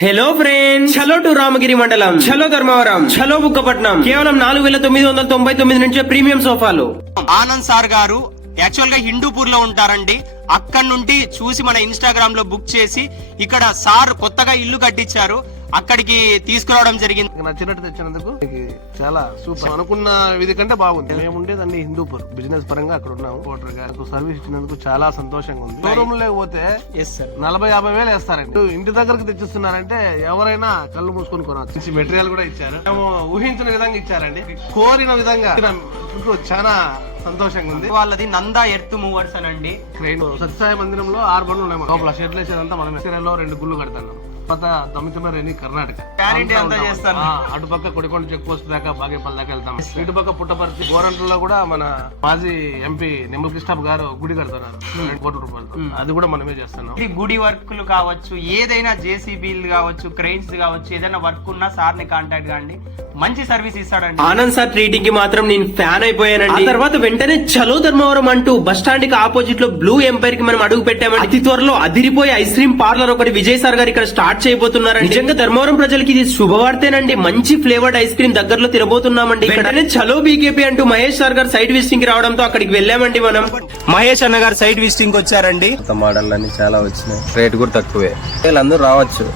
Hello friends, చలో to Ramagiri మండలం, చలో ధర్మవరం, చలో బుక్కపట్నం. కేవలం 4999 నుంచే ప్రీమియం సోఫాలు. ఆనంద్ సార్ గారు యాక్చువల్ గా హిందూపూర్ లో ఉంటారండి. అక్కడ నుండి చూసి మన ఇన్స్టాగ్రామ్ లో బుక్ చేసి ఇక్కడ సార్ కొత్తగా ఇల్లు కట్టించారు, అక్కడికి తీసుకురావడం జరిగింది. నచ్చినట్టు తెచ్చినందుకు చాలా సూపర్. అనుకున్న విధి కంటే బాగుంది. మేము ఉండేదండి హిందూపూర్, బిజినెస్ పరంగా అక్కడ ఉన్నాము. ఓటర్ గారికి సర్వీస్ ఇచ్చినందుకు చాలా సంతోషంగా ఉంది. షోరూమ్ లేకపోతే 40-50 వేలు వేస్తారండి. ఇంటి దగ్గరకు తెచ్చిస్తున్నారంటే ఎవరైనా కళ్ళు మూసుకొని కొనవచ్చు. మెటీరియల్ కూడా ఇచ్చారు, మేము ఊహించిన విధంగా ఇచ్చారండి, కోరిన విధంగా. చాలా సంతోషంగా ఉంది. వాళ్ళది నందా ఎర్త్ మూవర్స్ అనండి. ట్రైన్ సత్యసాయి మందిరంలో 6 బండ్లు ఉన్నాయి. లోపల షెడ్లు వేసేదంతా మనమే. 2 గుళ్ళు కడతాను. తమిళ కర్ణాటక అటుపక్క కొడికొండ చెక్ పోస్ట్ దాకా బాగేపల్లి దాకా వెళ్తాం. ఇటుపక్క పుట్టపర్తి గోరంట్లలో కూడా మన మాజీ ఎంపీ నిమ్మల కృష్ణప్ప గారు గుడి కడుతున్నారు 2 కోట్ల రూపాయలు. అది కూడా మనమే చేస్తున్నాం. గుడి వర్క్లు కావచ్చు, ఏదైనా జేసీబీలు కావచ్చు, క్రెయిన్స్ కావచ్చు, ఏదైనా వర్క్ ఉన్నా సార్ ని కాంటాక్ట్ కాండి, మంచి సర్వీస్ ఇస్తాడండి. ఆనంద్ సార్ ట్రీటింగ్ కి మాత్రం నేను ఫ్యాన్ అయిపోయానండి. ఆ తర్వాత వెంటనే చలో ధర్మవరం అంటూ బస్ స్టాండ్ కి ఆపోజిట్ లో బ్లూ ఎంపైర్ కి మనం అడుగు పెట్టామండి. అతి త్వరలో అదిరిపోయే ఐస్ క్రీమ్ పార్లర్ ఒకటి విజయ్ సార్ గారు ఇక్కడ స్టార్ట్ చేయబోతున్నారు. నిజంగా ధర్మవరం ప్రజలకి ఇది శుభవార్తేనండి. మంచి ఫ్లేవర్డ్ ఐస్ క్రీమ్ దగ్గరలో తినబోతున్నామండి. వెంటనే చలో బీకేపీ అంటూ మహేష్ సార్ గారు సైట్ విజిటింగ్ కి రావడంతో అక్కడికి వెళ్ళామండి. మనం మహేష్ అన్న గారు సైట్ విజిటింగ్ వచ్చారండి. మోడల్ అన్ని చాలా వచ్చినాయి, రేట్ కూడా తక్కువే, అందరూ రావచ్చు.